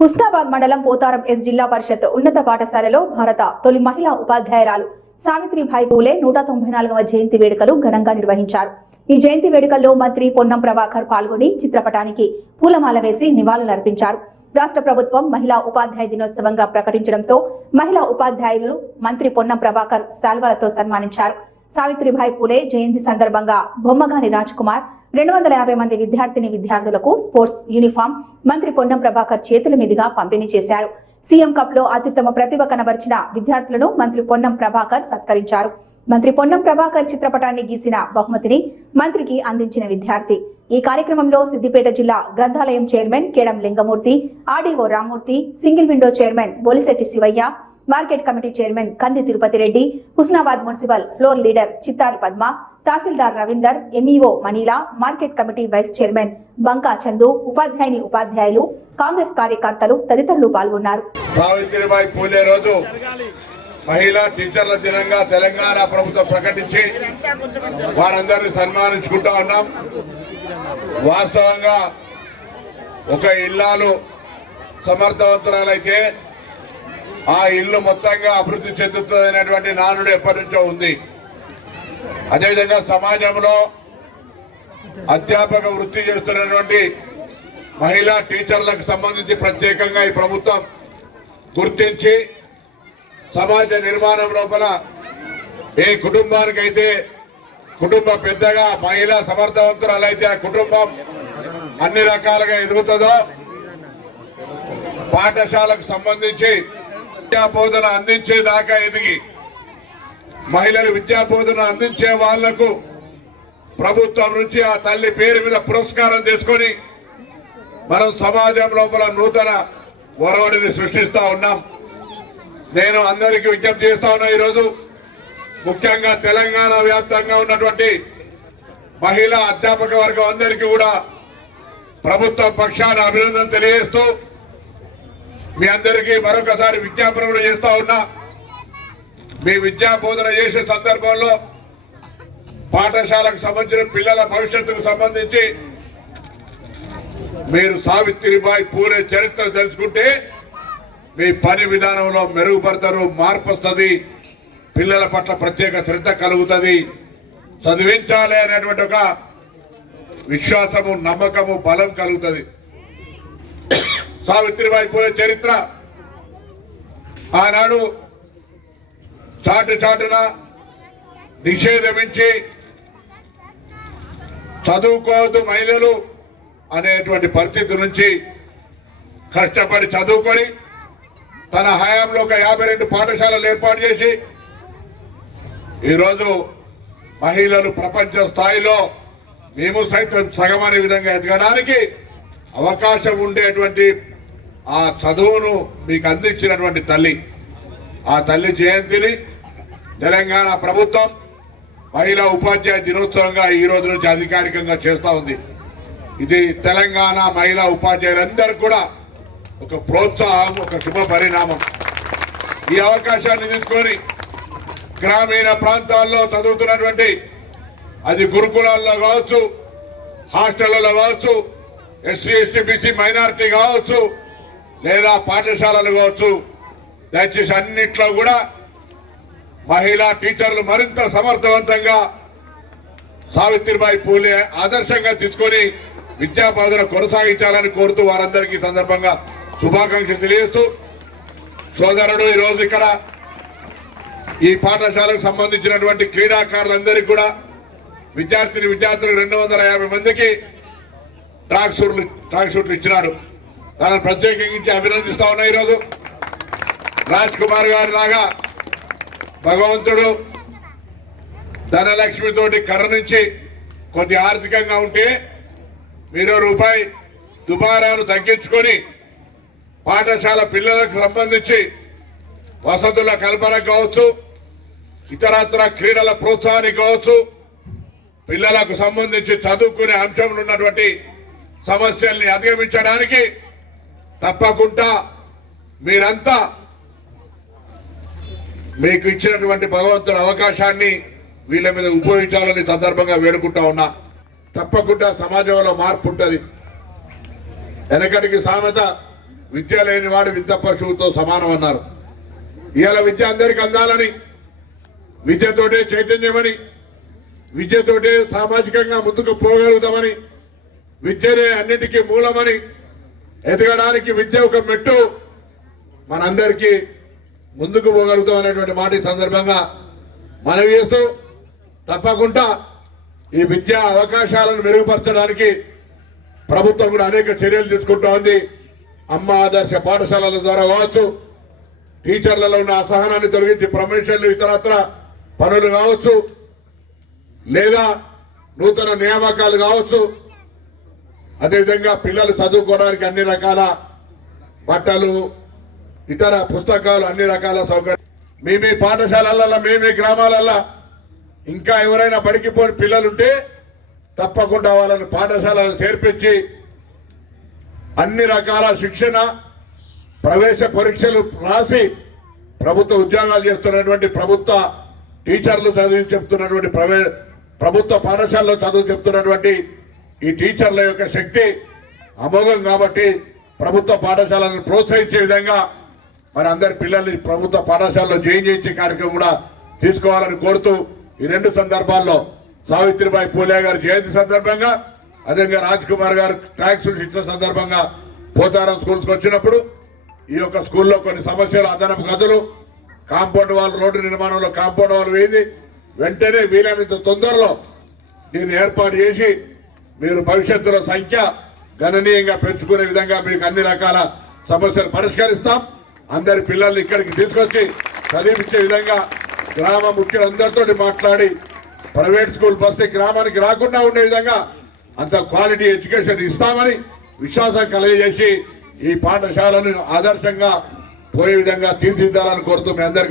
హుస్నాబాద్ మండలం పోతారం ఎస్ జిల్లా పరిషత్ ఉన్నత పాఠశాలలో భారత తొలి మహిళా ఉపాధ్యాయురాలు సావిత్రిభాయ్ పూలే నూట తొంభై నాలుగవ జయంతి వేడుకలు ఘనంగా నిర్వహించారు. ఈ జయంతి వేడుకల్లో మంత్రి పొన్నం ప్రభాకర్ పాల్గొని చిత్రపటానికి పూలమాల వేసి నివాళులర్పించారు. రాష్ట్ర ప్రభుత్వం మహిళా ఉపాధ్యాయ దినోత్సవంగా ప్రకటించడంతో మహిళా ఉపాధ్యాయులు మంత్రి పొన్నం ప్రభాకర్ శాల్వాలతో సన్మానించారు. సావిత్రిభాయ్ పూలే జయంతి సందర్భంగా బొమ్మగాని రాజ్ కుమార్ రెండు వందల యాభై మంది విద్యార్థిని విద్యార్థులకు స్పోర్ట్స్ యూనిఫామ్ మంత్రి పొన్నం ప్రభాకర్ చేతుల మీదుగా పంపిణీ చేశారు. సీఎం కప్లో అత్యుత్తమ ప్రతిభ కనబరిచిన విద్యార్థులను మంత్రి పొన్నం ప్రభాకర్ సత్కరించారు. మంత్రి పొన్నం ప్రభాకర్ చిత్రపటాన్ని గీసిన బహుమతిని మంత్రికి అందించిన విద్యార్థి. ఈ కార్యక్రమంలో సిద్దిపేట జిల్లా గ్రంథాలయం chairman Kedam Lingamurthy RDO Ramurthy single window chairman Bolishetti Shivaiah market committee chairman Kandi Tirupati Reddy Husnabad municipal floor leader Chittari Padma tahsildar Ravinder MEO Manila market committee vice chairman Banka Chandu ఉపాధ్యాయుని ఉపాధ్యాయులు కాంగ్రెస్ కార్యకర్తలు తదితరులు పాల్గొన్నారు. సావిత్రిబాయి పూలే రోజు మహిళా టీచర్ల దినంగా తెలంగాణ ప్రభుత్వం ప్రకటించి వారందరినీ సన్మానించుకుంటా ఉన్నాం. వాస్తవంగా ఒక ఇల్లాలు సమర్థవంతురాలైతే ఆ ఇల్లు మొత్తంగా అభివృద్ధి చెందుతుంది అనేటువంటి నానుడు ఎప్పటి నుంచో ఉంది. అదేవిధంగా సమాజంలో అధ్యాపక వృత్తి చేస్తున్నటువంటి మహిళా టీచర్లకు సంబంధించి ప్రత్యేకంగా ఈ ప్రభుత్వం గుర్తించి సమాజ నిర్మాణం లోపల ఏ కుటుంబానికైతే కుటుంబ పెద్దగా మహిళా సమర్థవంతురాలైతే ఆ కుటుంబం అన్ని రకాలుగా ఎదుగుతుందో పాఠశాలకు సంబంధించి విద్యా బోధన అందించేదాకా ఎదిగి మహిళలు విద్యా బోధన అందించే వాళ్ళకు ప్రభుత్వం నుంచి ఆ తల్లి పేరు మీద పురస్కారం తీసుకొని మనం సమాజం లోపల నూతన ఒరవడిని సృష్టిస్తా ఉన్నాం. నేను అందరికీ విజ్ఞప్తి చేస్తా ఉన్నా ఈరోజు ముఖ్యంగా తెలంగాణ వ్యాప్తంగా ఉన్నటువంటి మహిళా అధ్యాపక వర్గం అందరికీ కూడా ప్రభుత్వం పక్షాన అభినందన తెలియజేస్తూ మీ అందరికీ మరొకసారి విజ్ఞాపన కూడా చేస్తా ఉన్నా. మీ విద్యా బోధన చేసే సందర్భంలో పాఠశాలకు సంబంధించిన పిల్లల భవిష్యత్తుకు సంబంధించి మీరు సావిత్రిబాయి పూలే చరిత్ర తెలుసుకుంటే మీ పని విధానంలో మెరుగుపడతారు మార్పు వస్తుంది పిల్లల పట్ల ప్రత్యేక శ్రద్ధ కలుగుతుంది. చదివించాలి అనేటువంటి ఒక విశ్వాసము నమ్మకము బలం కలుగుతుంది. సావిత్రిబాయి పూలే చరిత్ర ఆనాడు చాటు చాటున నిషేధమించి చదువుకోవద్దు మహిళలు అనేటువంటి పరిస్థితి నుంచి కష్టపడి చదువుకొని తన హయాంలో ఒక యాభై రెండు పాఠశాలలు ఏర్పాటు చేసి ఈరోజు మహిళలు ప్రపంచ స్థాయిలో మేము సైతం సగమనే విధంగా ఎదగడానికి అవకాశం ఉండేటువంటి ఆ చదువును మీకు అందించినటువంటి తల్లి ఆ తల్లి జయంతిని తెలంగాణ ప్రభుత్వం మహిళా ఉపాధ్యాయ దినోత్సవంగా ఈ రోజు నుంచి అధికారికంగా చేస్తూ ఉంది. ఇది తెలంగాణ మహిళా ఉపాధ్యాయులందరూ కూడా ఒక ప్రోత్సాహం ఒక శుభ పరిణామం. ఈ అవకాశాన్ని తీసుకొని గ్రామీణ ప్రాంతాల్లో చదువుతున్నటువంటి అది గురుకులాల్లో కావచ్చు హాస్టళ్ళలో కావచ్చు ఎస్సీ ఎస్టీ బీసీ మైనారిటీ కావచ్చు లేదా పాఠశాలలు కావచ్చు దయచేసి అన్నిట్లో కూడా మహిళా టీచర్లు మరింత సమర్థవంతంగా సావిత్రిబాయి పూలే ఆదర్శంగా తీసుకొని విద్యా బోధన కొనసాగించాలని కోరుతూ వారందరికీ సందర్భంగా శుభాకాంక్షలు తెలియజేస్తూ సోదరుడు ఈరోజు ఇక్కడ ఈ పాఠశాలకు సంబంధించినటువంటి క్రీడాకారులందరికీ కూడా విద్యార్థిని విద్యార్థులు రెండు వందల యాభై మందికి ట్రాక్ సూట్లు ట్రాక్ సూట్లు ఇచ్చినారు. తనను ప్రత్యేకించి అభినందిస్తా ఉన్నాయి ఈరోజు. రాజ్ కుమార్ గారి లాగా భగవంతుడు ధనలక్ష్మితోటి కరుణించి కొద్ది ఆర్థికంగా ఉంటే మీరు రూపాయి దుబారాను తగ్గించుకొని పాఠశాల పిల్లలకు సంబంధించి వసతుల కల్పన కావచ్చు ఇతరత్ర క్రీడల ప్రోత్సాహానికి కావచ్చు పిల్లలకు సంబంధించి చదువుకునే అంశంలో ఉన్నటువంటి సమస్యల్ని అధిగమించడానికి తప్పకుండా మీరంతా మీకు ఇచ్చినటువంటి భగవంతుడు అవకాశాన్ని వీళ్ళ మీద ఉపయోగించాలని సందర్భంగా వేడుకుంటా ఉన్నా. తప్పకుండా సమాజంలో మార్పు ఉంటుంది. వెనకటికి సామెత విద్య లేని వాడు విద్య పశువుతో సమానం అన్నారు. ఇవాళ విద్య అందరికి అందాలని విద్యతోటే చైతన్యమని విద్యతోటే సామాజికంగా ముందుకు పోగలుగుతామని విద్యనే అన్నిటికీ మూలమని ఎదగడానికి విద్య ఒక మెట్టు మనందరికీ ముందుకు పోగలుగుతాం అనేటువంటి మాట ఈ సందర్భంగా మనవి చేస్తూ తప్పకుండా ఈ విద్యా అవకాశాలను మెరుగుపరచడానికి ప్రభుత్వం కూడా అనేక చర్యలు తీసుకుంటా ఉంది. అమ్మ ఆదర్శ పాఠశాలల ద్వారా కావచ్చు టీచర్లలో ఉన్న అసహనాన్ని తొలగించి ప్రమోషన్లు ఇతరత్ర పనులు కావచ్చు లేదా నూతన నియామకాలు కావచ్చు. అదేవిధంగా పిల్లలు చదువుకోవడానికి అన్ని రకాల బట్టలు ఇతర పుస్తకాలు అన్ని రకాల సౌకర్యం. మీ మీ పాఠశాలలలో మీ మీ గ్రామాలల్లో ఇంకా ఎవరైనా పడికిపోయిన పిల్లలుంటే తప్పకుండా వాళ్ళని పాఠశాలను చేర్పించి అన్ని రకాల శిక్షణ ప్రవేశ పరీక్షలు రాసి ప్రభుత్వ ఉద్యోగాలు చేస్తున్నటువంటి ప్రభుత్వ టీచర్లు చదివి చెప్తున్నటువంటి ప్రవే ప్రభుత్వ పాఠశాలలో చదువు చెప్తున్నటువంటి ఈ టీచర్ల యొక్క శక్తి అమోఘం కాబట్టి ప్రభుత్వ పాఠశాలను ప్రోత్సహించే విధంగా మరి అందరి పిల్లల్ని ప్రభుత్వ పాఠశాలలో జాయిన్ చేసే కార్యక్రమం కూడా తీసుకోవాలని కోరుతూ ఈ రెండు సందర్భాల్లో సావిత్రిబాయి పూలే గారి జయంతి సందర్భంగా అదేవిధంగా రాజ్ కుమార్ గారు ట్యాక్స్ ఇచ్చిన సందర్భంగా పోతారం స్కూల్స్కి వచ్చినప్పుడు ఈ యొక్క స్కూల్లో కొన్ని సమస్యలు అదనపు గదులు కాంపౌండ్ వాల్ రోడ్డు నిర్మాణంలో కాంపౌండ్ వాల్ వేయింది వెంటనే వీలైనంత తొందరలో దీన్ని ఏర్పాటు చేసి మీరు భవిష్యత్తులో సంఖ్య గణనీయంగా పెంచుకునే విధంగా మీకు అన్ని రకాల సమస్యలు పరిష్కరిస్తాం. అందరి పిల్లల్ని ఇక్కడికి తీసుకొచ్చి చదివించే విధంగా గ్రామ ముఖ్యులందరితో మాట్లాడి ప్రైవేట్ స్కూల్ బస్సు గ్రామానికి రాకుండా ఉండే విధంగా అంత క్వాలిటీ ఎడ్యుకేషన్ ఇస్తామని విశ్వాసం కలగజేసి ఈ పాఠశాలను ఆదర్శంగా పోయే విధంగా తీర్చిదిద్దాలని కోరుతూ మీ అందరికీ